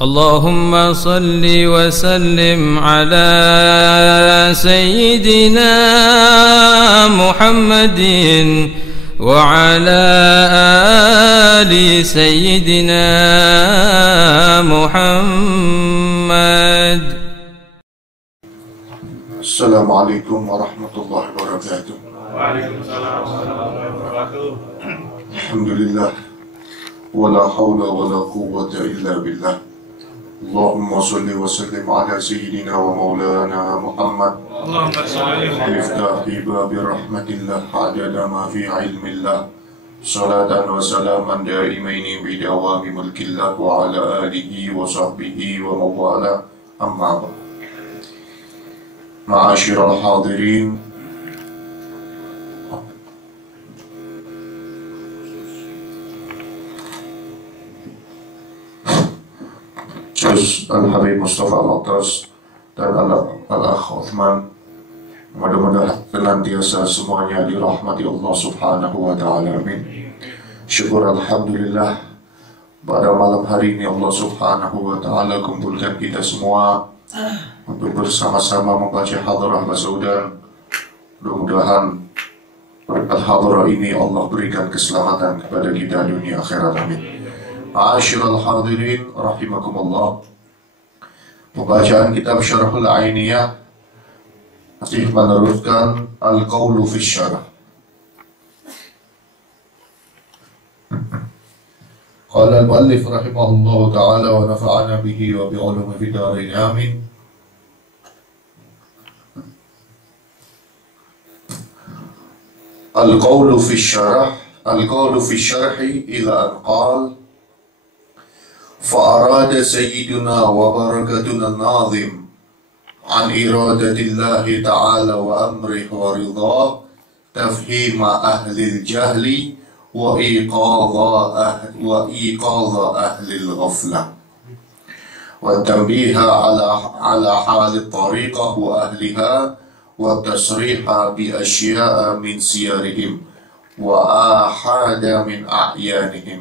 اللهم صل وسلم على سيدنا محمد وعلى آل سيدنا محمد. السلام عليكم ورحمة الله وبركاته. وعليكم السلام ورحمة الله وبركاته. الحمد لله ولا حول ولا قوة إلا بالله. اللهم صل وسلم على سيدنا ومولانا محمد اللهم صل وسلم مفتاح باب رحمة الله عدد ما في علم الله، صلاة وسلاما دائمين بدوام ملك الله وعلى آله وصحبه ومن والاه. أما بعد، معاشر الحاضرين، Al-Habib Mustafa Al-Atas dan Al-Akh Uthman, mudah-mudahan senantiasa semuanya dirahmati Allah Subhanahu wa Ta'ala. Amin. Syukur Alhamdulillah, pada malam hari ini Allah Subhanahu wa Ta'ala kumpulkan kita semua untuk bersama-sama membaca hadrah Masaudan. Mudah-mudahan berkat hadrah ini Allah berikan keselamatan kepada kita dunia akhirat. Amin. Ma'asyiral hadirin rahimakumullah. Pembacaan kitab Syarhul Ainiyah masih meneruskan Al-Qawlu fi Syarah. Qala al-muallif rahimahullahu ta'ala wa nafa'ana bihi wa bi'ulumi fid dharain amin. Al-Qawlu fi Syarah, Al-Qawlu fi Syarhi ila an qala فأراد سيدنا وبركتنا الناظم عن إرادة الله تعالى وأمره ورضاه تفهيم أهل الجهل وإيقاظ أهل الغفلة والتنبيه على حال الطريقة وأهلها والتصريح بأشياء من سيرهم وآحاد من أعيانهم.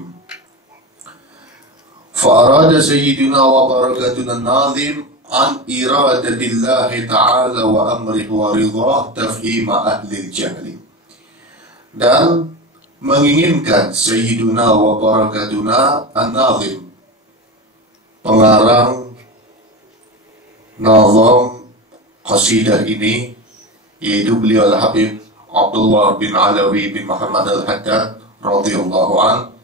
فأراد سيدنا وبركتنا الناظم عن إرادة الله تعالى وأمره ورضاه تفهيم أهل الجهل. Dan menginginkan Sayyiduna wa Barakatuna An-Nazim, pengarang nazam qasidah ini, yaitu beliau Al-Habib Abdullah bin Alawi bin Muhammad Al-Haddad radhiyallahu anhu.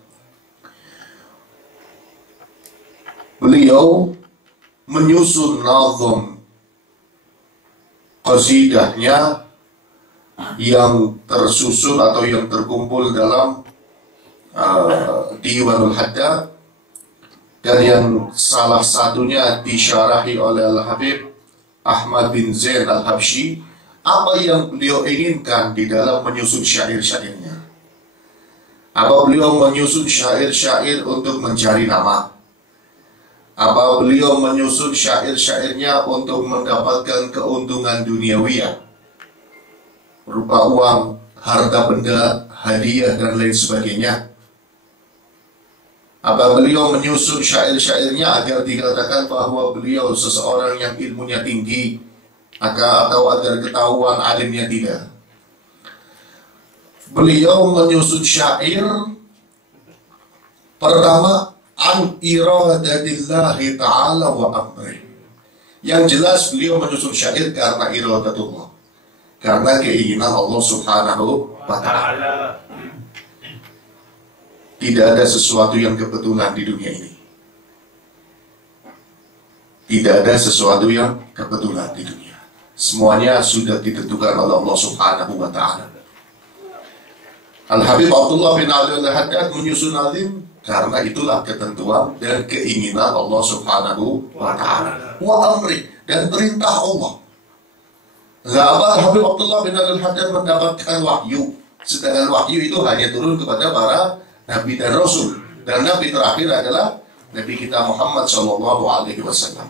Beliau menyusun nazam qasidahnya yang tersusun atau yang terkumpul dalam Diwanul Haddad, dan yang salah satunya disyarahi oleh Al-Habib Ahmad bin Zain Al-Habsyi. Apa yang beliau inginkan di dalam menyusun syair-syairnya? Apa beliau menyusun syair-syair untuk mencari nama? Apa beliau menyusun syair-syairnya untuk mendapatkan keuntungan duniawiyah berupa uang, harta benda, hadiah, dan lain sebagainya? Apa beliau menyusun syair-syairnya agar dikatakan bahwa beliau seseorang yang ilmunya tinggi, atau agar ketahuan alimnya? Tidak. Beliau menyusun syair pertama an iradatillahi ta'ala wa amri. Yang jelas beliau menyusun syair karena iradatullah, karena keinginan Allah Subhanahu wa ta'ala. Tidak ada sesuatu yang kebetulan di dunia ini. Tidak ada sesuatu yang kebetulan di dunia. Semuanya sudah ditentukan oleh Allah Subhanahu wa ta'ala. Al-Habib Abdullah bin Ali Al-Haddad menyusun nazim karena itulah ketentuan dan keinginan Allah Subhanahu wa ta'ala. Wa amri, dan perintah Allah. Sahabat Habib Abdullah bin Al-Haddad mendapatkan wahyu, sedangkan wahyu itu hanya turun kepada para nabi dan rasul, dan nabi terakhir adalah Nabi kita Muhammad SAW.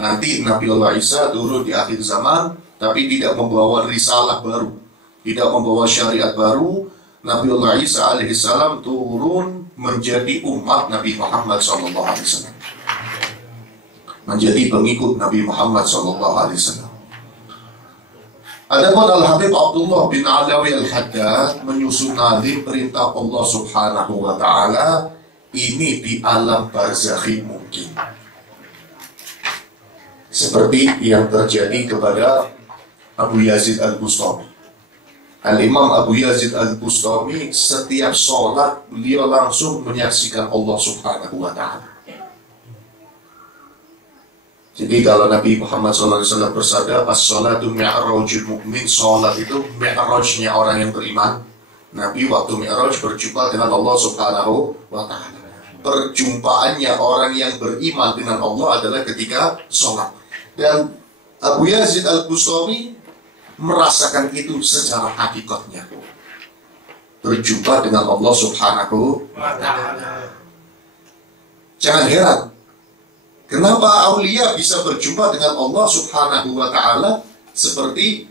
Nanti Nabi Allah Isa turun di akhir zaman, tapi tidak membawa risalah baru, tidak membawa syariat baru. Nabi Allah Isa alaihissalam turun menjadi umat Nabi Muhammad SAW. menjadi pengikut Nabi Muhammad SAW. Adapun Al-Habib Abdullah bin Alawi Al-Haddad menyusun nazim perintah Allah Subhanahu wa Ta'ala ini di alam barzakhi mungkin, seperti yang terjadi kepada Abu Yazid Al-Bustami. Al-Imam Abu Yazid Al-Bustami setiap sholat beliau langsung menyaksikan Allah Subhanahu wa Ta'ala. Jadi kalau Nabi Muhammad SAW bersabda, as-salatu mi'rajul mu'min, sholat itu mi'rajnya orang yang beriman. Nabi waktu mi'raj berjumpa dengan Allah Subhanahu wa Ta'ala. Perjumpaannya orang yang beriman dengan Allah adalah ketika sholat. Dan Abu Yazid Al-Bustami merasakan itu secara hakikatnya, berjumpa dengan Allah Subhanahu wa Ta'ala. Jangan heran kenapa aulia bisa berjumpa dengan Allah Subhanahu wa Ta'ala seperti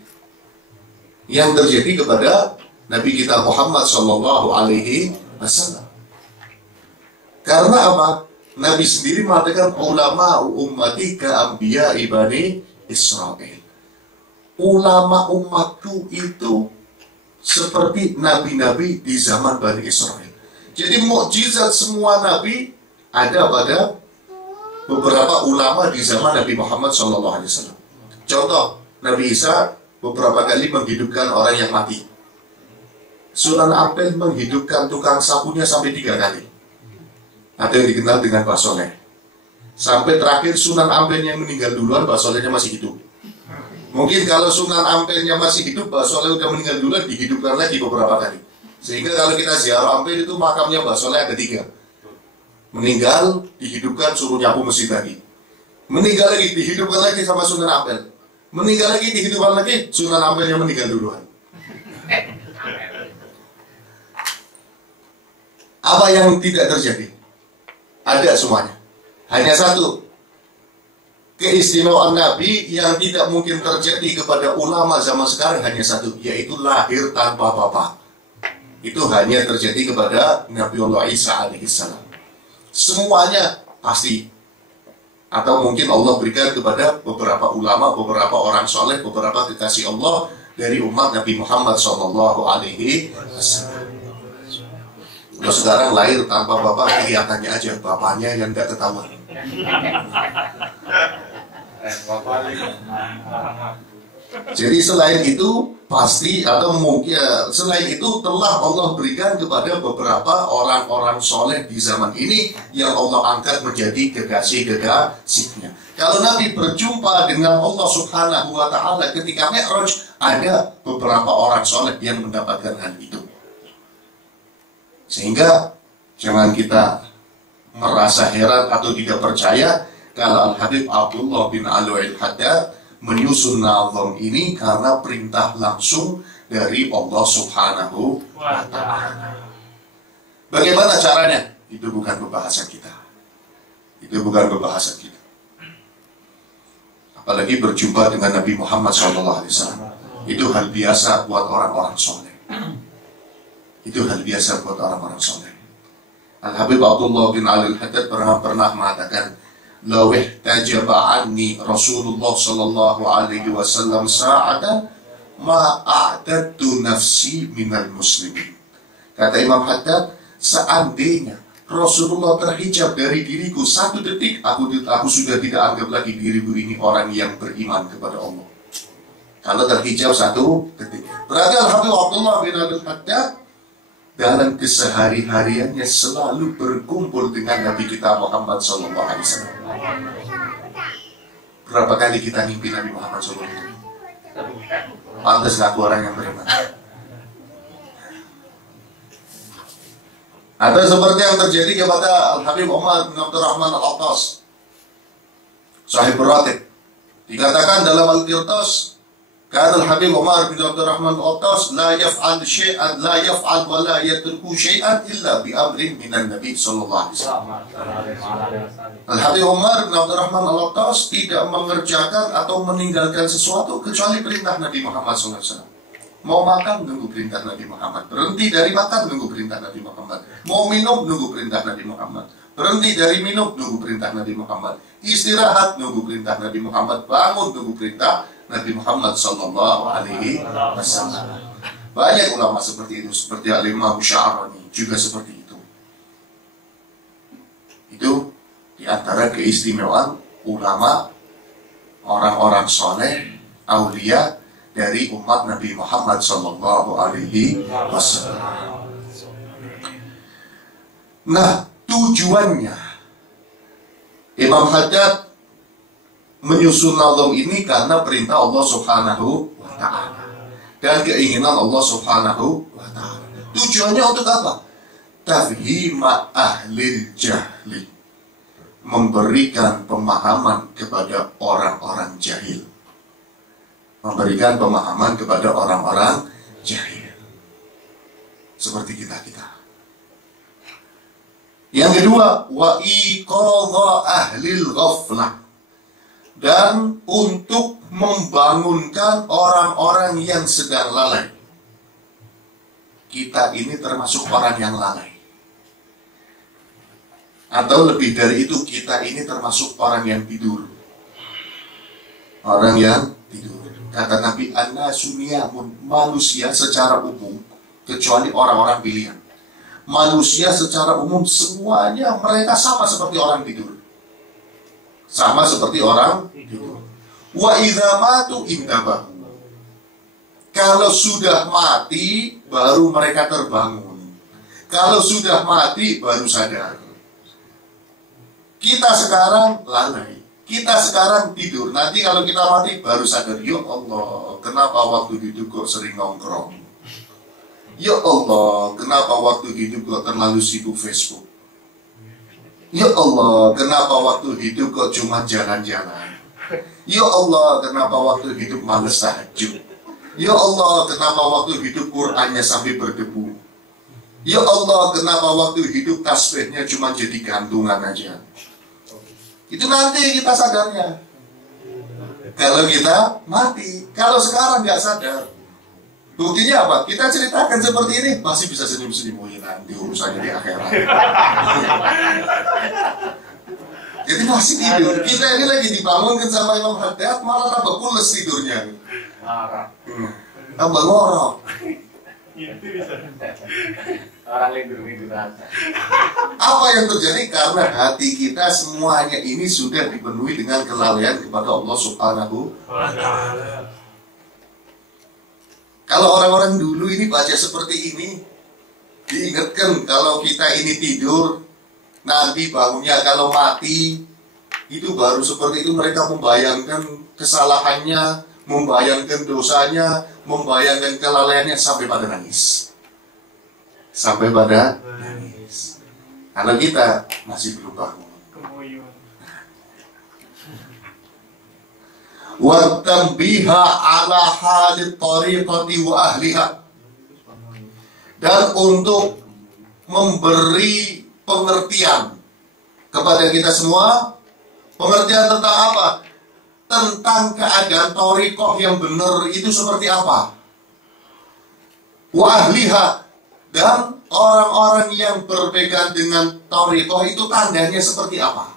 yang terjadi kepada Nabi kita Muhammad Sallallahu Alaihi Wasallam. Karena apa? Nabi sendiri mengatakan ulama ummati ka anbiya ibani Israel. Ulama umatku itu seperti nabi-nabi di zaman Bani Israel. Jadi mukjizat semua nabi ada pada beberapa ulama di zaman Nabi Muhammad SAW. Contoh, Nabi Isa beberapa kali menghidupkan orang yang mati. Sunan Ampel menghidupkan tukang sapunya sampai 3 kali. Ada yang dikenal dengan Mbah Soleh. Sampai terakhir Sunan Ampel yang meninggal duluan, Mbah Solehnya masih hidup. Mungkin kalau Sunan Ampelnya masih hidup, Mbah Soleh udah meninggal duluan, dihidupkan lagi beberapa kali. Sehingga kalau kita ziarah Ampel itu makamnya Mbah Soleh ada 3. Meninggal, dihidupkan, suruh nyapu mesin lagi. Meninggal lagi, dihidupkan lagi sama Sunan Ampel. Meninggal lagi, dihidupkan lagi, Sunan Ampelnya meninggal duluan. Apa yang tidak terjadi? Ada semuanya. Hanya satu, keistimewaan Nabi yang tidak mungkin terjadi kepada ulama zaman sekarang hanya satu, yaitu lahir tanpa bapak. Itu hanya terjadi kepada Nabiullah Isa alaihissalam. Semuanya pasti. Atau mungkin Allah berikan kepada beberapa ulama, beberapa orang soleh, beberapa kekasih Allah dari umat Nabi Muhammad SAW. Kalau sekarang lahir tanpa bapak, kelihatannya aja bapaknya yang tidak ketahuan. Jadi selain itu pasti atau mungkin selain itu telah Allah berikan kepada beberapa orang-orang soleh di zaman ini yang Allah angkat menjadi kekasih-kekasihnya. Kalau Nabi berjumpa dengan Allah Subhanahu wa Ta'ala ketika Mi'raj, ada beberapa orang soleh yang mendapatkan hal itu. Sehingga jangan kita merasa heran atau tidak percaya kalau Al-Habib Abdullah bin Alawi Al-Haddad menyusun nazam ini karena perintah langsung dari Allah Subhanahu wa Ta'ala. Bagaimana caranya? Itu bukan pembahasan kita. Itu bukan pembahasan kita. Apalagi berjumpa dengan Nabi Muhammad SAW. Itu hal biasa buat orang-orang soleh. Itu hal biasa buat orang-orang soleh. Al-Habib Abdullah bin Ali Al-Haddad pernah mengatakan, lawih tajaba anni Rasulullah sallallahu alaihi wasallam sa'atan ma'adadtu nafsi minal muslimin. Kata Imam Haddad, seandainya Rasulullah terhijab dari diriku 1 detik, aku sudah tidak anggap lagi diriku ini orang yang beriman kepada Allah. Kalau terhijab 1 detik. Berarti Al-Habib Abdullah bin Al-Haddad dalam kesehari-hariannya selalu berkumpul dengan Nabi kita Muhammad SAW. Berapa kali kita mimpi Nabi Muhammad SAW? Pantas ngaku orang yang beriman. Atau seperti yang terjadi kepada Al-Habib Umar bin Abdurrahman Al-Attas, Sahib Ratib. Dikatakan dalam Al-Qirtas, Karena Habib Umar bin Abdurrahman Al-Attas la yaf'al syai'an la yaf'al wa la yatruku syai'an illa bi amrin minan Nabi sallallahu alaihi wasallam. Al-Habib Umar bin Abdurrahman Al-Attas tidak mengerjakan atau meninggalkan sesuatu kecuali perintah Nabi Muhammad sallallahu alaihi wasallam. Mau makan nunggu perintah Nabi Muhammad, berhenti dari makan nunggu perintah Nabi Muhammad, mau minum nunggu perintah Nabi Muhammad, Berhenti dari minum, nunggu perintah Nabi Muhammad. Istirahat, nunggu perintah Nabi Muhammad. Bangun, nunggu perintah Nabi Muhammad Sallallahu Alaihi Wasallam. Banyak ulama seperti itu, seperti Al-Imam Sya'rani juga seperti itu. Itu diantara keistimewaan ulama, orang-orang soleh, aulia dari umat Nabi Muhammad Sallallahu Alaihi Wasallam. Nah, tujuannya Imam Haddad menyusun nazam ini karena perintah Allah Subhanahu wa Ta'ala dan keinginan Allah Subhanahu wa Ta'ala. Tujuannya untuk apa? Tafhima ahlil jahli, memberikan pemahaman kepada orang-orang jahil. Memberikan pemahaman kepada orang-orang jahil. Seperti kita-kita. Yang kedua, wa iqadha ahlil ghaflah, dan untuk membangunkan orang-orang yang sedang lalai. Kita ini termasuk orang yang lalai. Atau lebih dari itu, kita ini termasuk orang yang tidur. Orang yang tidur. Kata Nabi, an-nasu niyamun, manusia secara umum, kecuali orang-orang pilihan. Manusia secara umum semuanya mereka sama seperti orang tidur. Sama seperti orang tidur. Wa idza matu intabahu. Kalau sudah mati baru mereka terbangun. Kalau sudah mati baru sadar. Kita sekarang lalai. Kita sekarang tidur. Nanti kalau kita mati baru sadar. Ya Allah, kenapa waktu hidup kok sering nongkrong? Ya Allah, kenapa waktu hidup kok terlalu sibuk Facebook? Ya Allah, kenapa waktu hidup kok cuma jalan-jalan? Ya Allah, kenapa waktu hidup males tahajud? Ya Allah, kenapa waktu hidup Qur'annya sampai berdebu? Ya Allah, kenapa waktu hidup tasbihnya cuma jadi gantungan aja? Itu nanti kita sadarnya. Kalau kita mati, kalau sekarang nggak sadar. Buktinya apa? Kita ceritakan seperti ini masih bisa senyum-senyum. Oh ya, nanti urusannya di akhirat. Jadi masih tidur. Kita ini lagi dibangunkan sama Imam Haddad, malah tambah pules tidurnya. Tambah ngorok. Orang lindur-lindur aja. Apa yang terjadi? Karena hati kita semuanya ini sudah dipenuhi dengan kelalaian kepada Allah Subhanahu wa Ta'ala. Kalau orang-orang dulu ini baca seperti ini, diingatkan kalau kita ini tidur, nanti bangunnya kalau mati, itu baru seperti itu mereka membayangkan kesalahannya, membayangkan dosanya, membayangkan kelalaiannya sampai pada nangis. Sampai pada nangis. Kalau kita masih belum bangun. Wa tanbiha ala halit tariqati wa ahliha, dan untuk memberi pengertian kepada kita semua. Pengertian tentang apa? Tentang keadaan tariqah yang benar itu seperti apa. Wa ahliha, dan orang-orang yang berpegang dengan tariqah itu tandanya seperti apa.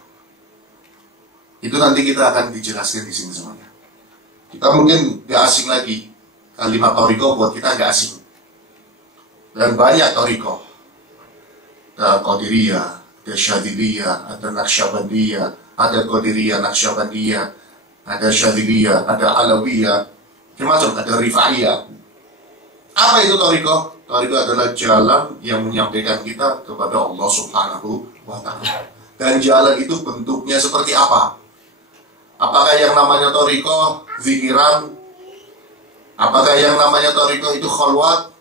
Itu nanti kita akan dijelaskan di sini semuanya. Kita mungkin gak asing lagi. Kalimat tariqah buat kita gak asing. Dan banyak tariqah. Ada Qadiriyah, ada Syadiliyah, ada Naqsyabandiyah, ada Qadiriyah, Naqsyabandiyah, ada Syadiliyah, ada Alawiyah, macam-macam, ada Rifa'iyah. Apa itu tariqah? Tariqah adalah jalan yang menyampaikan kita kepada Allah Subhanahu wa Ta'ala. Dan jalan itu bentuknya seperti apa? Apakah yang namanya tariqah zikiran? Apakah yang namanya tariqah itu khalwat?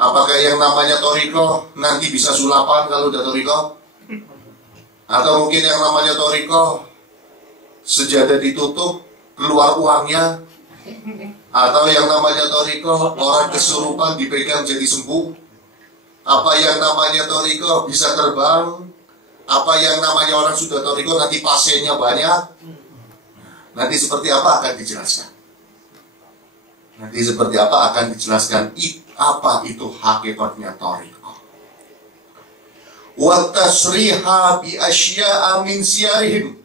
Apakah yang namanya tariqah nanti bisa sulapan kalau udah tariqah? Atau mungkin yang namanya tariqah sejadah ditutup, keluar uangnya? Atau yang namanya tariqah orang kesurupan dipegang jadi sembuh? Apa yang namanya tariqah bisa terbang? Apa yang namanya orang sudah tariqah nanti pasiennya banyak? Nanti seperti apa akan dijelaskan. Nanti seperti apa akan dijelaskan apa itu hakikatnya tariqah. wa tasriha bi asya'a min siyarihim.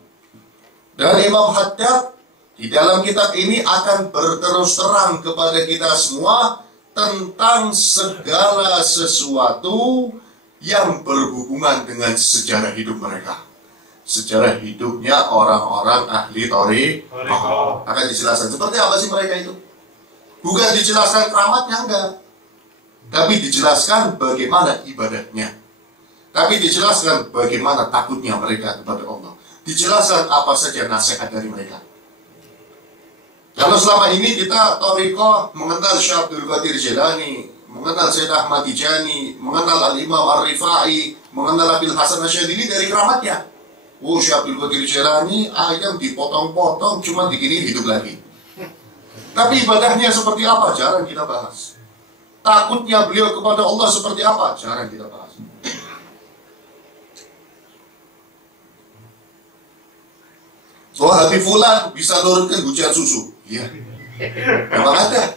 Dan Imam Haddad di dalam kitab ini akan berterus terang kepada kita semua tentang segala sesuatu yang berhubungan dengan sejarah hidup mereka. Sejarah hidupnya orang-orang ahli thariqah akan dijelaskan. Seperti apa sih mereka itu? Bukan dijelaskan keramatnya, enggak. Tapi dijelaskan bagaimana ibadahnya. Tapi dijelaskan bagaimana takutnya mereka kepada Allah. Dijelaskan apa saja nasihat dari mereka. Kalau selama ini kita thariqah mengenal Syekh Abdul Qadir Jilani, mengenal Syekh Ahmad Tijani, mengenal Al-Imam Ar-Rifai, mengenal Abil Hasan Asyadili dari keramatnya. Oh, Syekh Abdul Qadir Jilani ayam dipotong-potong cuma digini hidup lagi. Tapi ibadahnya seperti apa? Jarang kita bahas. Takutnya beliau kepada Allah seperti apa? Jarang kita bahas. Oh, Habib Fulan bisa turunkan hujan susu. Iya, memang ada.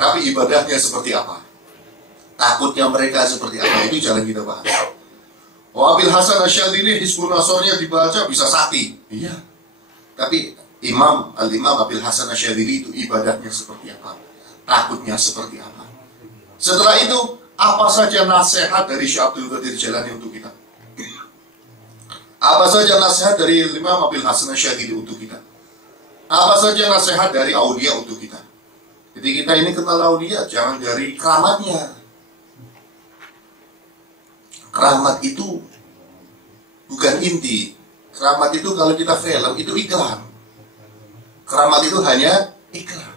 Tapi ibadahnya seperti apa? Takutnya mereka seperti apa? Itu jarang kita bahas. Oh, Abil Hasan Asyadili Hizbun Nasrnya dibaca bisa sakti. Iya. Tapi Al-Imam Abil Hasan Asyadili itu ibadahnya seperti apa? Takutnya seperti apa? Setelah itu, apa saja nasihat dari Syekh Abdul Qadir Jilani untuk kita? Apa saja nasihat dari Imam Abil Hasan Asyadili untuk kita? Apa saja nasihat dari aulia untuk kita? Jadi kita ini kenal aulia, jangan dari keramatnya. Keramat itu bukan inti. Keramat itu kalau kita film, itu iklan. Keramat itu hanya iklan.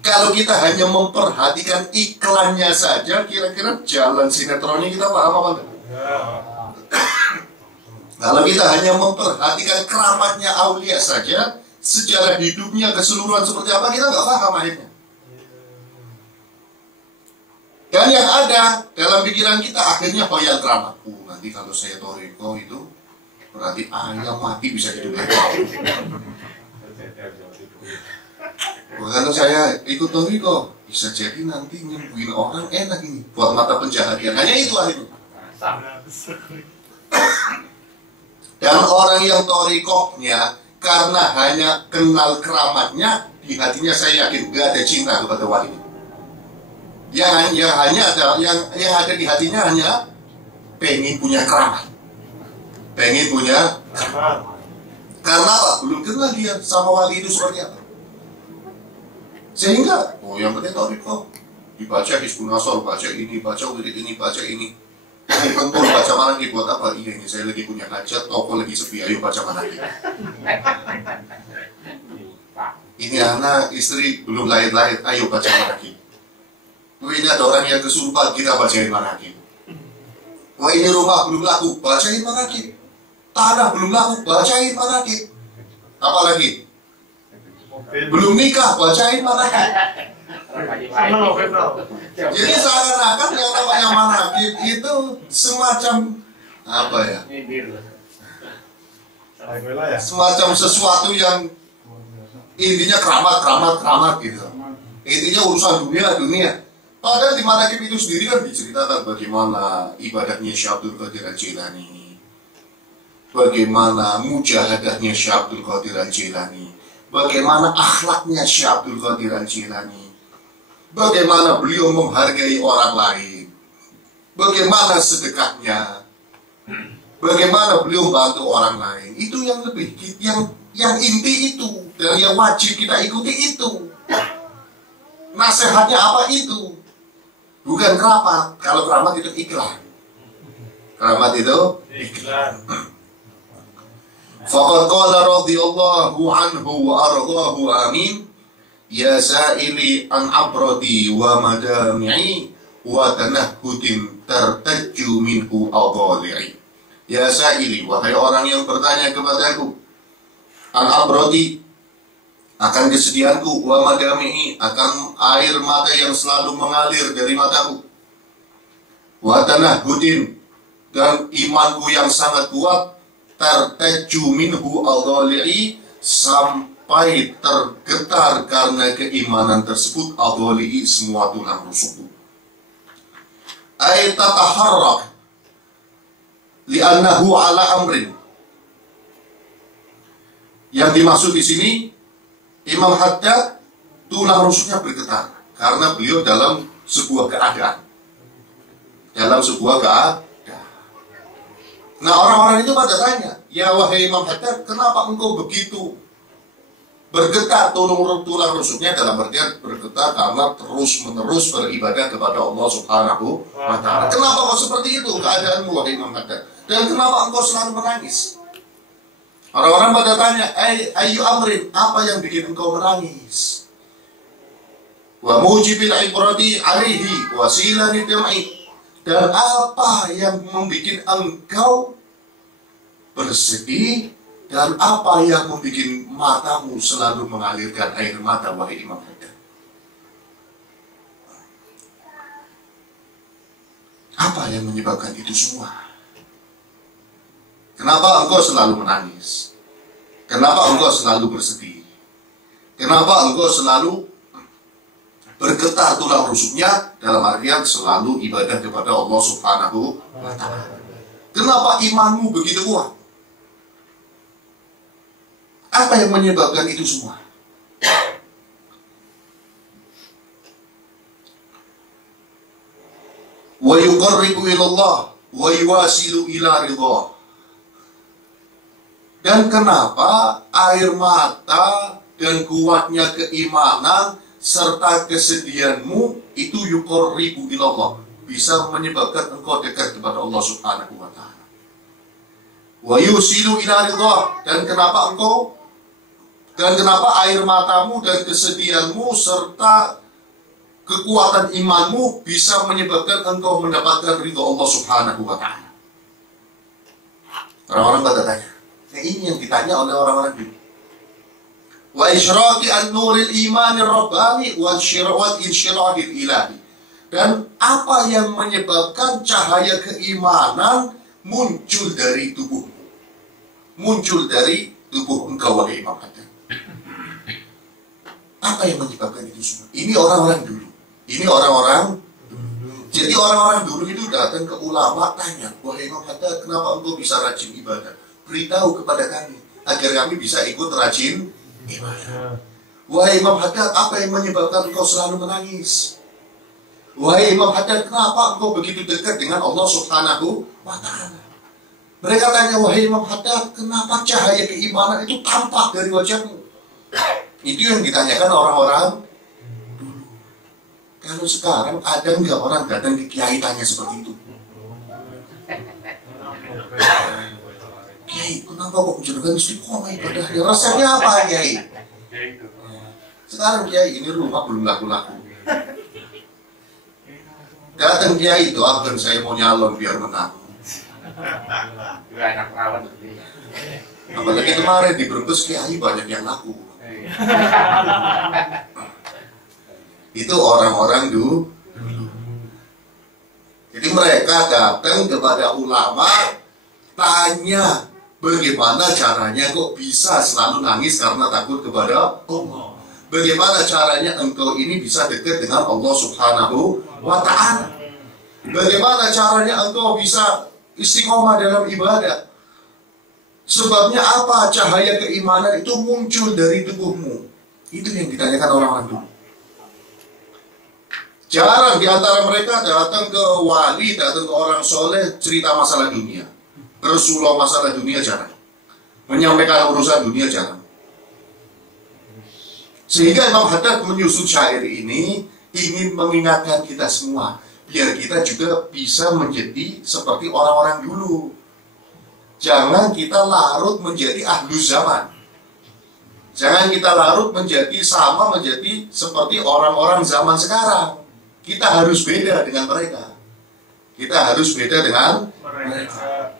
Kalau kita hanya memperhatikan iklannya saja, kira-kira jalan sinetronnya kita paham apa enggak? Kalau kita hanya memperhatikan keramatnya aulia saja, sejarah hidupnya keseluruhan seperti apa, kita nggak paham akhirnya. Dan yang ada dalam pikiran kita akhirnya khayal keramat. Nanti kalau saya thariqah itu berarti ayam mati bisa hidup lagi. Kalau saya ikut thariqah bisa jadi nanti nyembuhin orang enak ini buat mata pencaharian. Hanya itu akhirnya. Dan orang yang thariqahnya karena hanya kenal keramatnya, di hatinya saya yakin gak ada cinta kepada wali. Yang ada di hatinya hanya pengen punya keramat, pengen punya keramat. Karena apa? Belum kenal dia sama wali itu seperti apa. Sehingga, yang penting thariqah dibaca Hizbun Nasr, baca ini, baca wirid ini, baca ini. Kumpul baca manaqib buat apa? Iya, ini saya lagi punya hajat, toko lagi sepi, ayo baca manaqib. Ini anak istri belum lahir-lahir, ayo baca manaqib. Wah, ini ada orang yang kesurupan, kita bacain manaqib. Wah, ini rumah belum laku, bacain manaqib. Tanah belum laku, bacain manaqib. Apalagi? Belum nikah, bacain manaqib. Jadi seakan-akan yang namanya manaqib itu semacam apa ya? Semacam sesuatu yang intinya keramat gitu. Intinya urusan dunia. Padahal di manaqib itu sendiri kan diceritakan bagaimana ibadahnya Syekh Abdul Qadir Al-Jilani, bagaimana mujahadahnya Syekh Abdul Qadir Al-Jilani, bagaimana akhlaknya Syekh Abdul Qadir Al-Jilani, bagaimana beliau menghargai orang lain, bagaimana sedekahnya, bagaimana beliau bantu orang lain. Itu yang lebih, yang inti itu, dan yang wajib kita ikuti itu. Nasihatnya apa itu? Bukan keramat. Kalau keramat itu iklan. Keramat itu iklan. Faqad qala radhiyallahu anhu wa ardahu amin. Ya sa'ili an abradi wa madami'i wa tanahhudin tartajju minhu adhali'i. Ya sa'ili, wahai orang yang bertanya kepadaku, an abradi, akan kesedihanku, wa madami'i, akan air mata yang selalu mengalir dari mataku, wa tanahhudin, dan imanku yang sangat kuat, tartajju minhu adhali'i, sampai tergetar karena keimanan tersebut, adhali'i, semua tulang rusukku. Ay tataharrak, li'annahu ala amrin. Yang dimaksud di sini Imam Haddad tulang rusuknya bergetar karena beliau dalam sebuah keadaan. Dalam sebuah keadaan. Nah, orang-orang itu pada tanya, ya wahai Imam Haddad, kenapa engkau begitu bergetar tulang rusuknya? Dalam artian bergetar karena terus-menerus beribadah kepada Allah Subhanahu wa Ta'ala. Kenapa kok seperti itu keadaanmu wahai Imam Haddad? Dan kenapa engkau selalu menangis? Orang-orang pada tanya, ayu amrin, apa yang bikin engkau menangis? Wa mujibil ibrati alaihi wasilani dam'i. Dan apa yang membuat engkau bersedih, dan apa yang membuat matamu selalu mengalirkan air mata wahai Imam Haddad? Apa yang menyebabkan itu semua? Kenapa engkau selalu menangis? Kenapa engkau selalu bersedih? Kenapa engkau selalu bergetar tulang rusuknya? Dalam artian selalu ibadah kepada Allah Subhanahu wa Ta'ala. Kenapa imanmu begitu kuat? Apa yang menyebabkan itu semua? Wa yuqarribu ilallah wa yuwasilu ila ridha. Dan kenapa air mata dan kuatnya keimanan serta kesedihanmu itu yuqarribu ilallah, bisa menyebabkan engkau dekat kepada Allah Subhanahu wa Ta'ala. Wa yusilu ila ridha. Dan kenapa air matamu dan kesedihanmu serta kekuatan imanmu bisa menyebabkan engkau mendapatkan ridha Allah Subhanahu wa Ta'ala? Orang-orang pada tanya. Nah, ini yang ditanya oleh orang-orang dulu. Wa isyraqi an-nuril imanir rabbani wa insyirahil ilahi. Dan apa yang menyebabkan cahaya keimanan muncul dari tubuhmu? Muncul dari tubuh engkau wahai Imam Haddad. Apa yang menyebabkan itu semua? Ini orang-orang dulu. Ini orang-orang dulu. Jadi orang-orang dulu itu datang ke ulama tanya, wahai Imam Haddad, kenapa engkau bisa rajin ibadah? Beritahu kepada kami agar kami bisa ikut rajin ibadah. Wahai Imam Haddad, apa yang menyebabkan engkau selalu menangis? Wahai Imam Haddad, kenapa engkau begitu dekat dengan Allah Subhanahu wa Ta'ala? Mereka tanya, wahai Imam Haddad, kenapa cahaya keimanan itu tampak dari wajahmu? Itu yang ditanyakan orang-orang dulu. Kalau sekarang ada nggak orang datang ke kiai tanya seperti itu? Kiai, kenapa kok menjadikan istiqomah ibadahnya? Rasanya apa, Kiai? Sekarang Kiai, ini rumah belum laku-laku. Datang Kiai, doakan saya mau nyalon biar menang. Enak rawan. Apalagi kemarin di Brebes Kiai banyak yang laku. Itu orang-orang dulu. Jadi mereka datang kepada ulama, tanya, bagaimana caranya kok bisa selalu nangis karena takut kepada Allah? Bagaimana caranya engkau ini bisa dekat dengan Allah Subhanahu wa Ta'ala? Bagaimana caranya engkau bisa istiqomah dalam ibadah? Sebabnya apa? Cahaya keimanan itu muncul dari tubuhmu. Itu yang ditanyakan orang-orang dulu. Jarang di antara mereka datang ke wali, datang ke orang soleh cerita masalah dunia. Rasulullah masalah dunia jarang. Menyampaikan urusan dunia jarang. Sehingga Imam Haddad menyusun syair ini ingin mengingatkan kita semua, biar kita juga bisa menjadi seperti orang-orang dulu. Jangan kita larut menjadi ahlus zaman. Jangan kita larut menjadi seperti orang-orang zaman sekarang. Kita harus beda dengan mereka. Kita harus beda dengan mereka.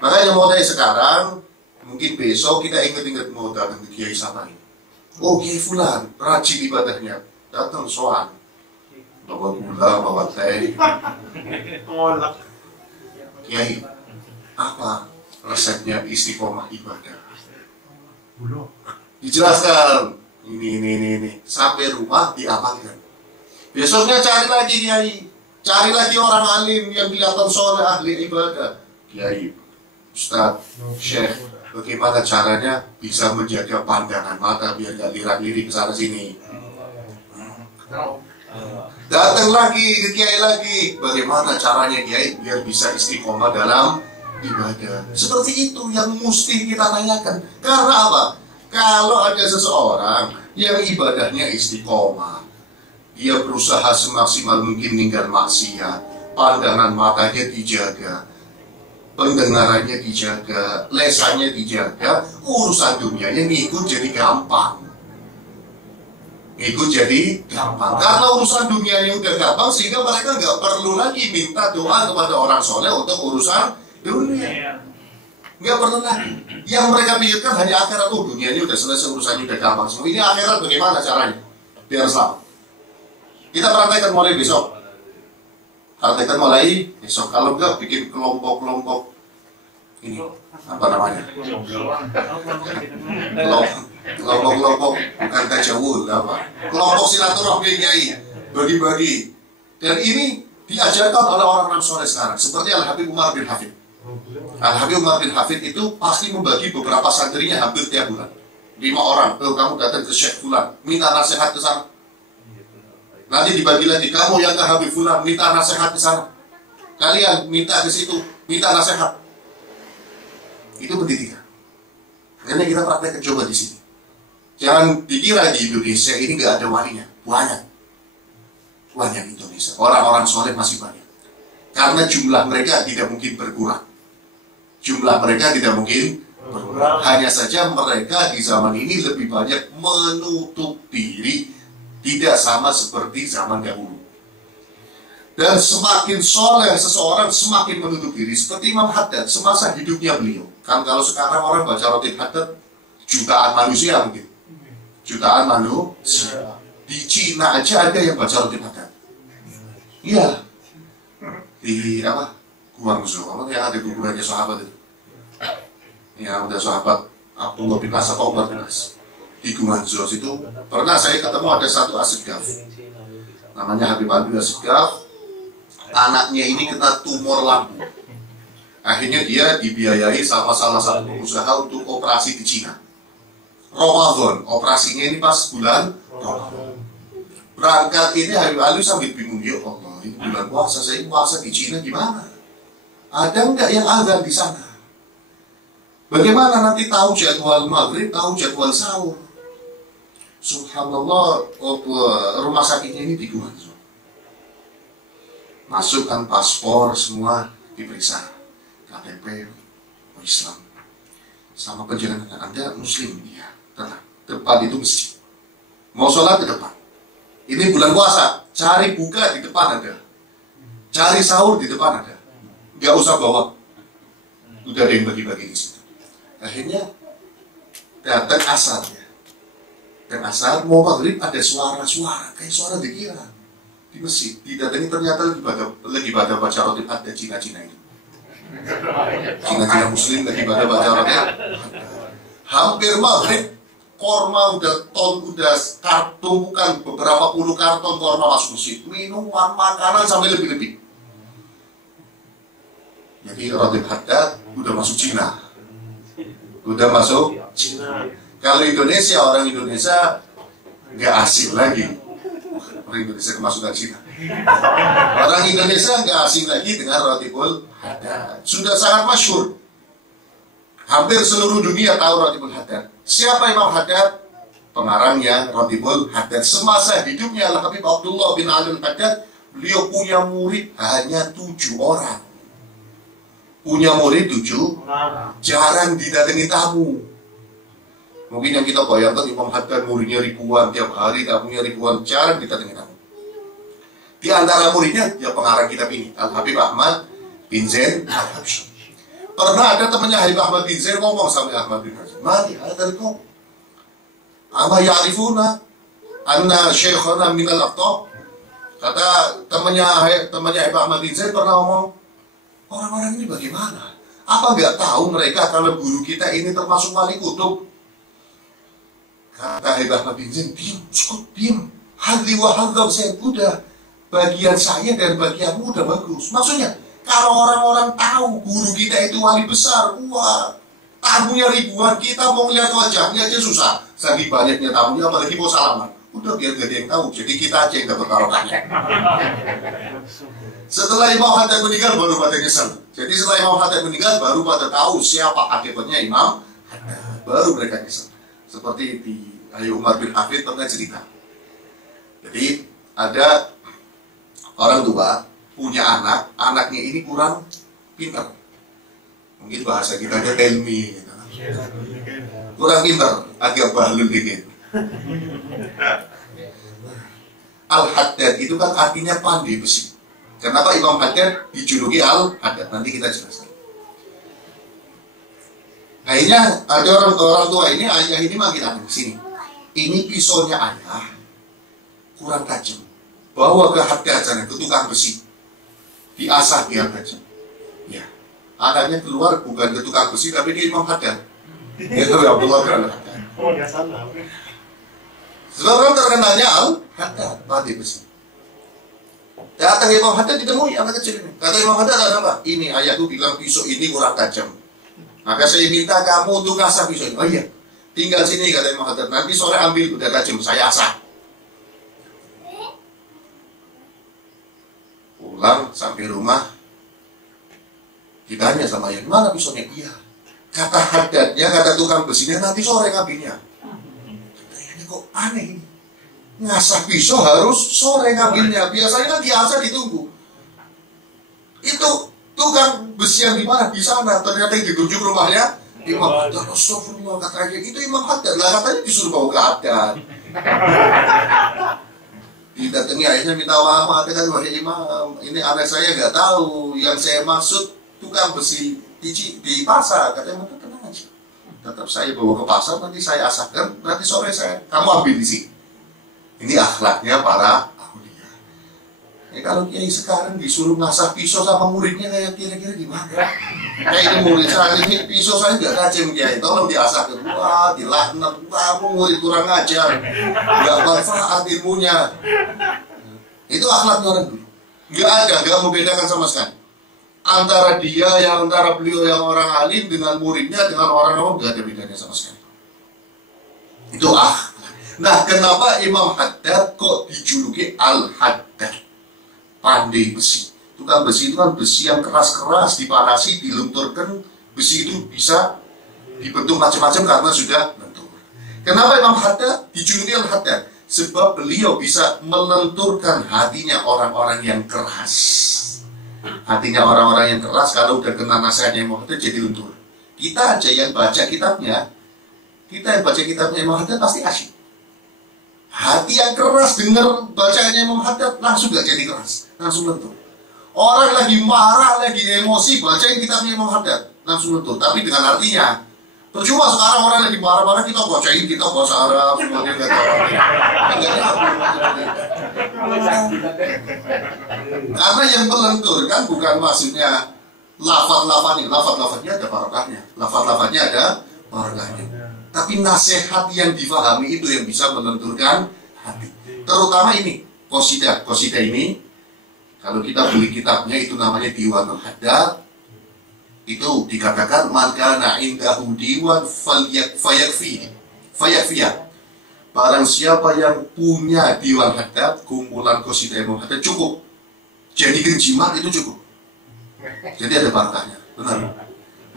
Makanya mulai sekarang, mungkin besok kita ingat-ingat mau datang ke Kiai sama ini. Oh, Kiai Fulan, rajin ibadahnya. Datang soal. Bawa gula, bawa teh. Kiai, apa resepnya istiqomah ibadah? Dijelaskan. Ini. Sampai rumah diamalkan. Besoknya cari lagi Kiai. Cari lagi orang alim yang kelihatan soleh ahli ibadah. Kiai, Ustadz, Syekh, bagaimana caranya bisa menjaga pandangan mata biar gak lirak-lirik ke sana sini. Datang lagi ke Kiai lagi, bagaimana caranya Kiai biar bisa istiqomah dalam ibadah. Seperti itu yang mesti kita tanyakan. Karena apa? Kalau ada seseorang yang ibadahnya istiqomah, dia berusaha semaksimal mungkin meninggal maksiat, pandangan matanya dijaga, pendengarannya dijaga, lesannya dijaga, urusan dunianya ngikut jadi gampang. Ngikut jadi gampang. Karena urusan dunianya udah gampang, sehingga mereka nggak perlu lagi minta doa kepada orang soleh untuk urusan dunia. Nggak perlu lagi. Yang mereka pikirkan hanya akhirat. Oh, dunia ini udah selesai, urusannya udah gampang semua. Ini akhirat bagaimana caranya biar selamat? Kita praktekkan mulai besok. Praktekkan mulai besok. Kalau enggak, bikin kelompok-kelompok ini apa namanya? Kelompok-kelompok bukan tajawul apa? Kelompok silaturahmi Kiai, bagi-bagi. Dan ini diajarkan oleh orang-orang soleh sekarang, seperti Al-Habib Umar bin Hafid. Al-Habib Umar bin Hafid itu pasti membagi beberapa santrinya hampir tiap bulan. 5 orang, kamu datang ke Syekh Fulan, minta nasihat ke sana. Nanti dibagi lagi, kamu yang ke Habib Fulan, minta nasihat ke sana. Kalian minta ke situ, minta nasihat. Itu pendidikan. Karena kita praktekkan coba di sini. Jangan dikira di Indonesia ini nggak ada walinya, banyak. Banyak Indonesia, orang-orang soleh masih banyak. Karena jumlah mereka tidak mungkin berkurang. Jumlah mereka tidak mungkin berkurang. Hanya saja mereka di zaman ini lebih banyak menutup diri, tidak sama seperti zaman dahulu. Dan semakin soleh seseorang, semakin menutup diri. Seperti Imam Haddad, semasa hidupnya beliau. Kan kalau sekarang orang baca Rotib Haddad, jutaan manusia mungkin. Jutaan manusia. Di Cina aja ada yang baca Rotib Haddad. Iya. Di apa? Guangzhou, yang ada kuburannya sahabat itu. Ya udah sahabat Abdullah bin As atau Umar bin As. Di Guangzhou itu pernah saya ketemu ada satu asegaf. Namanya Habib Abdul Asegaf. Anaknya ini kena tumor lambung. Akhirnya dia dibiayai sama salah satu pengusaha untuk operasi di Cina. Ramadan, operasinya ini pas bulan Ramadan. Berangkat ini Habib Ali sambil bingung, ya Allah, ini bulan puasa, saya puasa di Cina gimana? Ada nggak yang azan di sana? Bagaimana nanti tahu jadwal maghrib, tahu jadwal sahur? Subhanallah, rumah sakitnya ini di Guangzhou. Masukkan paspor semua diperiksa, KTP, Islam, sama perjalanan Anda Muslim, ya, tenang. Depan itu masjid. Mau sholat ke depan. Ini bulan puasa, cari buka di depan ada, cari sahur di depan ada. Nggak usah bawa, udah ada yang bagi-bagi di situ. Akhirnya datang asar ya. Dan asar mau maghrib ada suara-suara kayak suara dikira di masjid. Didatangi ternyata lagi pada baca Rotib Haddad Cina-Cina ini. Cina-Cina Muslim lagi pada baca Rotib. Hampir maghrib, korma udah tumpukan beberapa puluh karton korma masuk masjid. Minuman, makanan sampai lebih-lebih. Jadi Rotib Haddad udah masuk Cina. Udah masuk Cina. Kalau Indonesia, orang Indonesia nggak asing lagi. Orang Indonesia kemasukan Cina. Orang Indonesia nggak asing lagi dengan Rotibul Haddad. Sudah sangat masyhur. Hampir seluruh dunia tahu Rotibul Haddad. Siapa Imam Haddad? Pengarangnya Rotibul Haddad. Semasa hidupnya Al-Habib Abdullah bin Ali Haddad, beliau punya murid hanya 7 orang. Punya murid 7, jarang didatangi tamu. Mungkin yang kita bayangkan Imam Haddad muridnya ribuan, tiap hari tamunya ribuan, jarang didatangi tamu. Di antara muridnya, ya pengarang kitab ini, Al-Habib Ahmad bin Zain Al-Habsyi. Pernah ada temannya Habib Ahmad bin Zain ngomong sama Ahmad bin Zain, "Mari, ada kau. Ama ya'rifuna anna syekhana min al-aqtab." Kata temannya Habib Ahmad bin Zain pernah ngomong, orang-orang ini bagaimana? Apa nggak tahu mereka kalau guru kita ini termasuk wali kutub? Kata Habib Ahmad bin Zain, "Diam, cukup diam. Hadli wa hadhab saya udah. Bagian saya dan bagianmu udah bagus." Maksudnya, Kalau orang-orang tahu guru kita itu wali besar, wah, tamunya ribuan, kita mau lihat wajahnya aja susah. Saking banyaknya tamunya, apalagi mau salaman. Udah biar gak ada yang tahu, jadi kita aja yang dapat barokahnya. Setelah Imam Haddad meninggal baru pada nyesel. Jadi setelah Imam Haddad meninggal baru pada tahu siapa akibatnya Imam Haddad. Baru mereka nyesel. Seperti di Ayu Umar bin Hafid pernah cerita. Jadi ada orang tua punya anak, anaknya ini kurang pintar. Mungkin bahasa kita aja telmi gitu. Kurang pintar, agak balun dikit. Al-Haddad itu kan artinya pandai besi. Kenapa Imam Haddad dijuluki Al-Haddad? Nanti kita jelaskan. Akhirnya ada orang tua ini, ayah ini manggil anak ke sini. Ini pisaunya ayah kurang tajam. Bawa ke Haddad sana, ke tukang besi. Diasah biar tajam. Ya, anaknya keluar bukan ke tukang besi, tapi ke Imam Haddad. Itu Abdullah bin Haddad. Oh, nggak salah. Seorang terkenalnya Al-Haddad, pandai besi. Datang Imam Haddad ditemui anak kecil ini. Kata Imam Haddad, ada apa? Ini ayahku bilang pisau ini kurang tajam. Maka saya minta kamu untuk ngasah pisau ini. Oh iya, tinggal sini kata Imam Haddad. Nanti sore ambil udah tajam, saya asah. Pulang sampai rumah, ditanya sama ayah, mana pisaunya? Iya. Kata Haddadnya, kata tukang besinya, nanti sore ngambilnya. Ini kok aneh ini. Ngasah pisau harus sore ngambilnya. Biasanya kan diasah ditunggu. Itu tukang besi yang di mana? Di sana. Ternyata yang ditunjuk rumahnya Imam Haddad. Astagfirullah, katanya itu Imam Haddad. Lah katanya disuruh bawa ke Haddad. Didatangi ayahnya minta maaf, katakan wahai Imam, ini anak saya nggak tahu. Yang saya maksud tukang besi di pasar. Katanya tenang aja. Tetap saya bawa ke pasar, nanti saya asahkan, nanti sore kamu ambil di sini. Ini akhlaknya para aulia. Ya, kalau kiai sekarang disuruh ngasah pisau sama muridnya kayak kira-kira gimana? Kayak ini murid saya, ini pisau saya nggak tajam kiai, tolong diasahkan. Wah, dilaknat, kamu murid kurang ajar, nggak manfaat ilmunya. Itu akhlaknya orang dulu. Nggak membedakan sama sekali. Antara beliau yang orang alim dengan muridnya, dengan orang awam nggak ada bedanya sama sekali. Itu Nah, kenapa Imam Haddad kok dijuluki Al-Haddad? Pandai besi. Tukang besi itu kan besi yang keras-keras, dipanasi, dilunturkan. Besi itu bisa dibentuk macam-macam karena sudah lentur. Kenapa Imam Haddad dijuluki Al-Haddad? Sebab beliau bisa melenturkan hatinya orang-orang yang keras. Hatinya orang-orang yang keras kalau udah kena nasihatnya Imam Haddad jadi lentur. Kita aja yang baca kitabnya, Imam Haddad pasti asyik. Hati yang keras dengar bacaannya Imam Haddad langsung gak jadi keras, langsung lentur. Orang lagi marah, lagi emosi, bacain kitabnya Imam Haddad langsung lentur. Tapi dengan artinya, percuma sekarang orang lagi marah-marah kita bacain kitab bahasa Arab, semuanya gak tahu. Karena yang melentur kan bukan maksudnya lafaz-lafaznya ada barokahnya, lafaz-lafaznya ada barokahnya. Tapi nasihat yang difahami itu yang bisa melenturkan hati. Terutama ini, qasidah ini, kalau kita beli kitabnya itu namanya Diwanul Haddad. Itu dikatakan man kana indahu diwan fayakfiyah. Barang siapa yang punya Diwan Haddad, kumpulan qasidah Imam Haddad cukup. Jadi genjimat itu cukup. Jadi ada barakahnya, benar.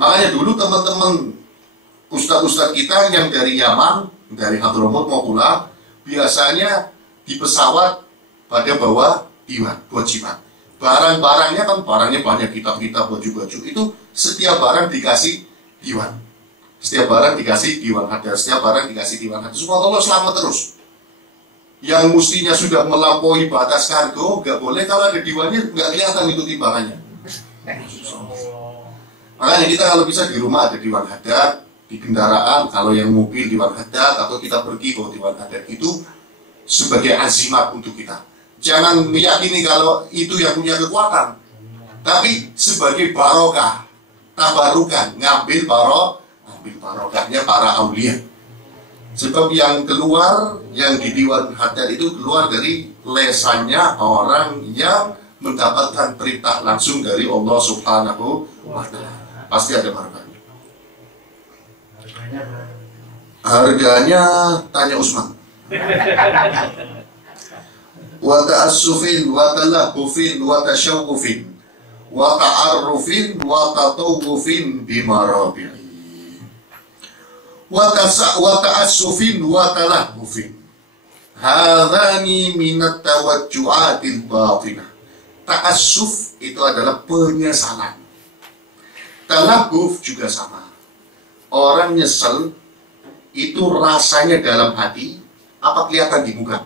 Makanya dulu teman-teman ustadz-ustadz kita yang dari Yaman, dari Hadramaut mau pulang, biasanya di pesawat pada bawa diwan, buat jimat. Barang-barangnya kan barangnya banyak, kitab-kitab, baju-baju. Itu setiap barang dikasih diwan. Setiap barang dikasih diwan Haddad, setiap barang dikasih diwan Haddad. Semua Allah selamat terus. Yang mestinya sudah melampaui batas kargo, nggak boleh kalau ada diwannya, nggak kelihatan itu timbangannya. Makanya kita kalau bisa di rumah ada diwan Haddad, di kendaraan, kalau yang mobil Diwan Haddad, atau kita pergi ke Diwan Haddad, itu sebagai azimat untuk kita. Jangan meyakini kalau itu yang punya kekuatan, tapi sebagai barokah, tabarukan, ngambil barokahnya para aulia. Sebab yang keluar, yang di Diwan Haddad itu keluar dari lesannya orang yang mendapatkan perintah langsung dari Allah Subhanahu wa Ta'ala. Pasti ada marganya. Harganya tanya Usman. Wa ta'assufin wa talahufin wa tasyawufin wa ta'arrufin wa tatawufin bimarabi'i wa ta'assufin wa talahufin. Hadhani minat tawajju'atil batinah. Ta'assuf itu adalah penyesalan. Talahuf juga sama. Orang nyesel itu rasanya dalam hati, apa kelihatan di muka?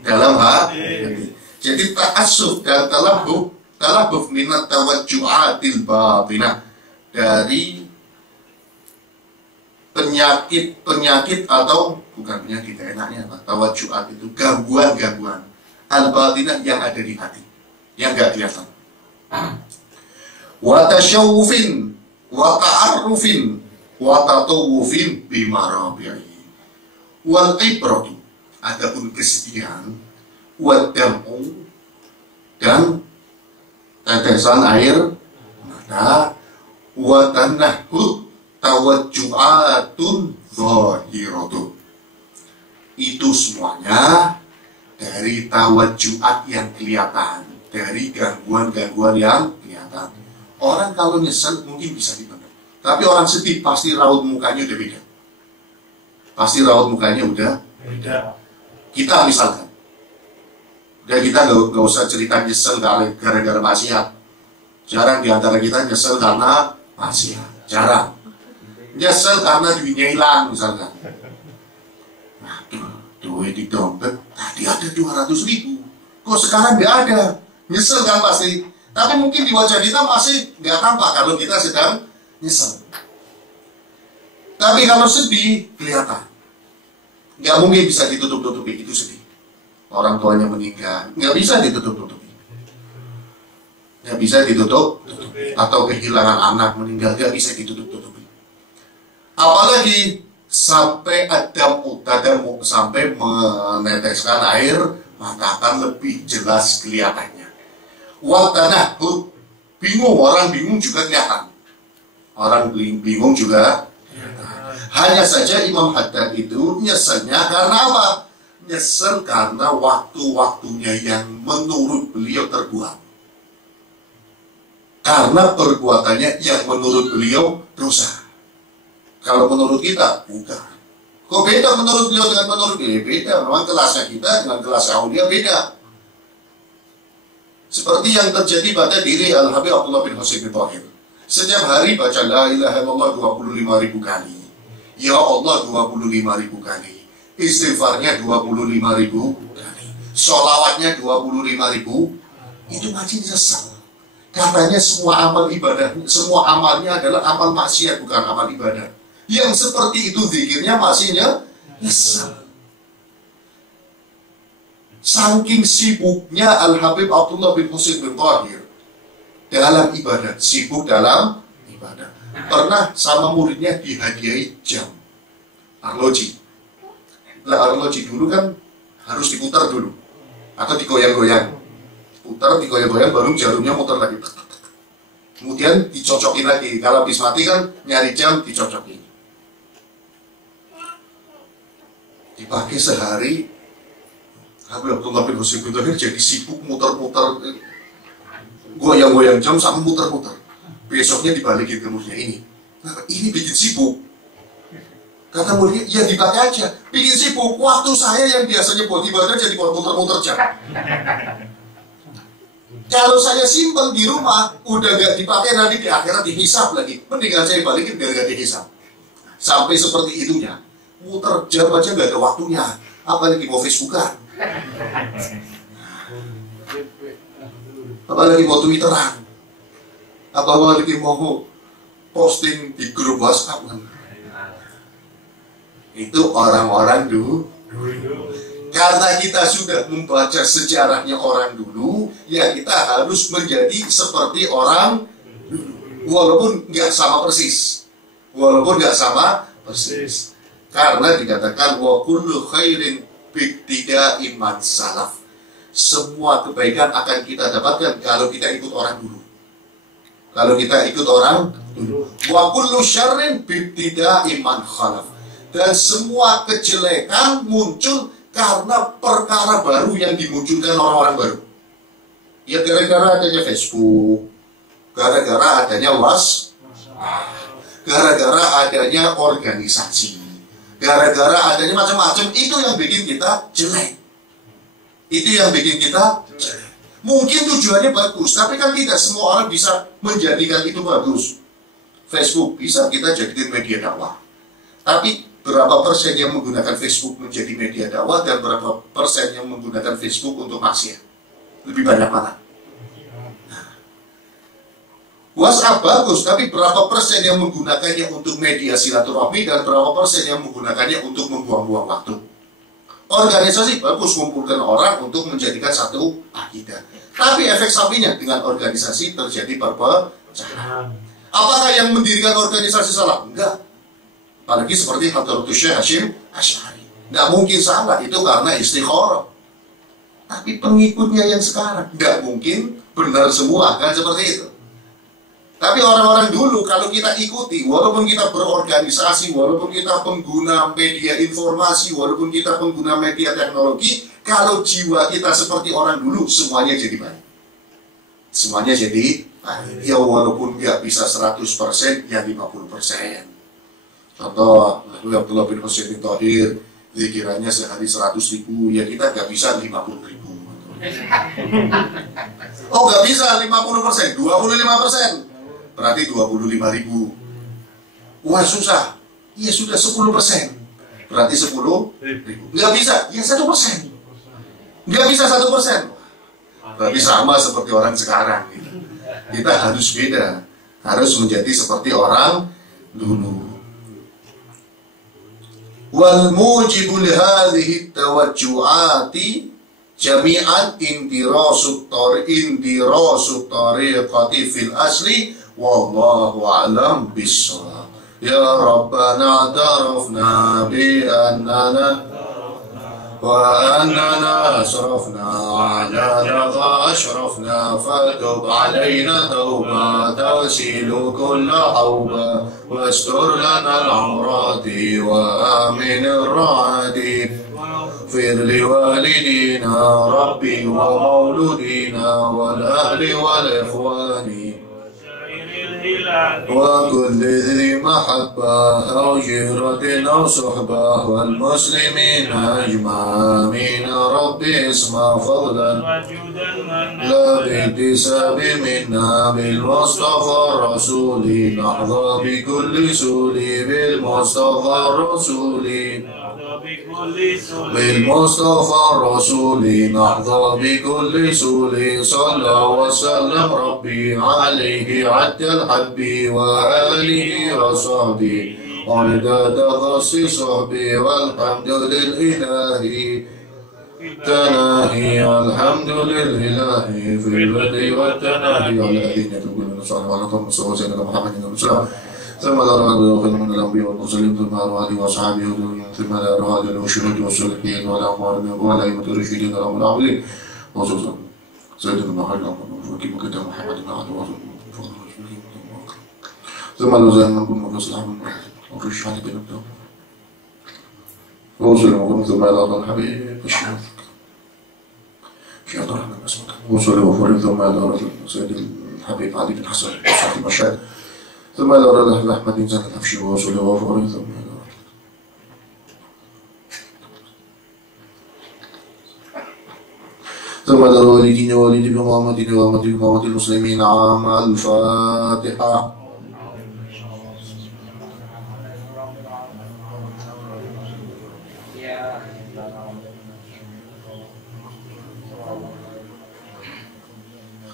Dalam hati. Jadi ta'assuf dan talahuf minat tawajju'atil batinah, dari penyakit atau bukan penyakit, enaknya apa? Tawajju'at itu gangguan-gangguan al-batinah yang ada di hati, yang enggak kelihatan. Wa tasyawufin wa ta'arrufin wa tatawufin bimarabi'i wal ibratu, adapun kesedihan, wa dam'u, dan tetesan air mata, wa tanahhud tawajju'atun zahiratun. Itu semuanya dari tawajju'at yang kelihatan, dari gangguan-gangguan yang kelihatan. Orang kalau nyesel mungkin bisa dibendung, tapi orang sedih pasti raut mukanya udah beda. Pasti raut mukanya udah beda. Kita misalkan, udah kita gak usah cerita nyesel gara-gara maksiat. Jarang diantara kita nyesel karena maksiat, jarang. Nyesel karena duitnya hilang misalkan. Nah, duit di dompet tadi ada 200.000, kok sekarang nggak ada. Nyesel kan pasti. Tapi mungkin di wajah kita masih nggak tampak kalau kita sedang nyesel. Tapi kalau sedih kelihatan. Nggak mungkin bisa ditutup-tutupi, itu sedih. Orang tuanya meninggal, nggak bisa ditutup-tutupi. Nggak bisa ditutup-tutupi. Atau kehilangan anak meninggal, nggak bisa ditutup-tutupi. Apalagi sampai tadamu, sampai meneteskan air mata, akan lebih jelas kelihatannya. Watanahud, bingung, orang bingung juga kelihatan. Orang bingung juga kelihatan. Hanya saja Imam Haddad itu nyeselnya karena apa? Nyesel karena waktu-waktunya yang menurut beliau terbuang. Karena perbuatannya yang menurut beliau dosa. Kalau menurut kita, bukan. Kok beda menurut beliau dengan menurut beliau? Beda, memang kelasnya kita dengan kelas aulia beda. Seperti yang terjadi pada diri Al-Habib Abdullah bin Husain bin Thahir. Setiap hari baca la ilaha illallah 25.000 kali. Ya Allah 25.000 kali. Istighfarnya 25.000 kali. Sholawatnya 25.000. Itu masih nyesel. Katanya semua amal ibadah, semua amalnya adalah amal maksiat, bukan amal ibadah. Yang seperti itu zikirnya masih nyesel. Saking sibuknya Al-Habib Abdullah bin Husain bin Thahir dalam ibadah, sibuk dalam ibadah. Pernah sama muridnya dihadiahi jam arloji. Lah arloji dulu kan harus diputar dulu atau digoyang-goyang. Putar, digoyang-goyang, baru jarumnya muter lagi. Kemudian dicocokin lagi. Kalau habis mati kan nyari jam, dicocokin. Dipakai sehari. Habib Abdullah bin Husain bin Thahir jadi sibuk muter-muter, goyang-goyang jam sampai muter-muter. Besoknya dibalikin ke muridnya, ini bikin sibuk. Kata muridnya, ya dipakai aja, bikin sibuk. Waktu saya yang biasanya buat ibadah jadi buat muter-muter jam. Kalau saya simpen di rumah, udah gak dipakai, nanti di akhirat dihisap lagi. Mendingan saya balikin biar gak dihisap. Sampai seperti itunya. Muter jam aja gak ada waktunya. Apalagi mau Facebookan, apalagi mau Twitteran, apalagi mau posting di grup WhatsApp. Itu orang-orang dulu. Karena kita sudah membaca sejarahnya orang dulu, ya kita harus menjadi seperti orang dulu. Walaupun nggak sama persis. Karena dikatakan wa kullu khairin biktidai man salaf. Semua kebaikan akan kita dapatkan kalau kita ikut orang dulu. Kalau kita ikut orang dulu. Wa kullu syarrin bibtida'i man khalaf. Dan semua kejelekan muncul karena perkara baru yang dimunculkan orang-orang baru. Ya gara-gara adanya Facebook, gara-gara adanya gara-gara adanya organisasi, gara-gara adanya macam-macam, itu yang bikin kita jelek. Itu yang bikin kita jelek. Mungkin tujuannya bagus, tapi kan tidak semua orang bisa menjadikan itu bagus. Facebook bisa kita jadikan media dakwah. Tapi berapa persen yang menggunakan Facebook menjadi media dakwah dan berapa persen yang menggunakan Facebook untuk maksiat? Lebih banyak mana? WhatsApp bagus, tapi berapa persen yang menggunakannya untuk media silaturahmi dan berapa persen yang menggunakannya untuk membuang-buang waktu? Organisasi bagus, mengumpulkan orang untuk menjadikan satu akidah. Tapi efek sampingnya dengan organisasi terjadi perpecahan. Apakah yang mendirikan organisasi salah? Enggak. Apalagi seperti Hadratus Syekh Hasyim Asy'ari. Enggak mungkin salah, itu karena istikharah. Tapi pengikutnya yang sekarang enggak mungkin benar semua, kan seperti itu. Tapi orang-orang dulu kalau kita ikuti, walaupun kita berorganisasi, walaupun kita pengguna media informasi, walaupun kita pengguna media teknologi, kalau jiwa kita seperti orang dulu, semuanya jadi baik. Semuanya jadi baik. Ya walaupun nggak bisa 100%, ya 50%. Contoh, Abdullah bin Husain bin Thahir, zikirannya sehari 100.000, ya kita nggak bisa 50.000. Oh nggak bisa 50%, 25%. Berarti 25.000. Wah susah. Iya sudah 10%. Berarti 10.000. Nggak bisa. Ya 1%. Nggak bisa 1%. Berarti sama seperti orang sekarang. Kita harus beda. Harus menjadi seperti orang dulu. Wal mujibu li hadhihi tawajju'ati jami'an indirasut tariqati fil asli. Wallahu a'lam bissawab. Ya Rabbana tarafna bi annana wa annana asrafna ala lagha ashrafna fatub alayna tawba tasilu kulla hawba wastur lana al-amrati wa amin ar-ra'adi fir li walidina rabbi wa mauludina wal ahli wal ikhwani وكل ذي محبة أو جهرة أو صحبة والمسلمين أجمعين ربي اسمع فضلا لا باكتساب منا بالمصطفى الرسول نحظى بكل سولي بالمصطفى الرسول بالمصطفى الرسول نحظى بكل سولي صلى وسلم ربي عليه عد الحب وآله وصحبه عدد تخصص صحبي والحمد للإله تناهي والحمد لله في البدء والتناهي على الذين يتوبون من الصالحين وعلى طول صلى سيدنا محمد وسلم ثم لا رأى من الأنبياء والمرسلين ثم على آله وأصحابه ثم لا رأى الشهود والصالحين والأموال والأئمة الراشدين والأمر العاملين وخصوصا سيدنا محمد وكيف كتاب محمد وعلى ثم لا زال منكم وأصحاب والرشاد بين الدوم وصلوا ثم لا رأى الحبيب الشهود في عبد الرحمن أسمك وصلوا ثم لا رأى سيد الحبيب علي بن حسن وصحب المشهد ثم لا رأى أحمد بن زاد الحبشي وصلوا ثم لا والدين والد محمد وأمة المسلمين عام الفاتحة.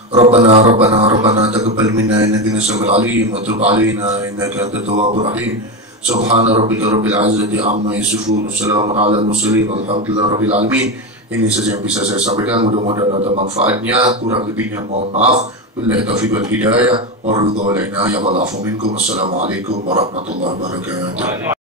ربنا تقبل منا إنك أنت السميع العليم وتب علينا إنك أنت التواب الرحيم. سبحان ربك رب العزة عما يصفون والسلام على المرسلين والحمد لله رب العالمين. Ini saja yang bisa saya sampaikan, mudah-mudahan ada manfaatnya, kurang lebihnya mohon maaf. Billahi taufiq wal hidayah, wa ridha wal inayah wal afu minkum. Assalamualaikum warahmatullahi wabarakatuh.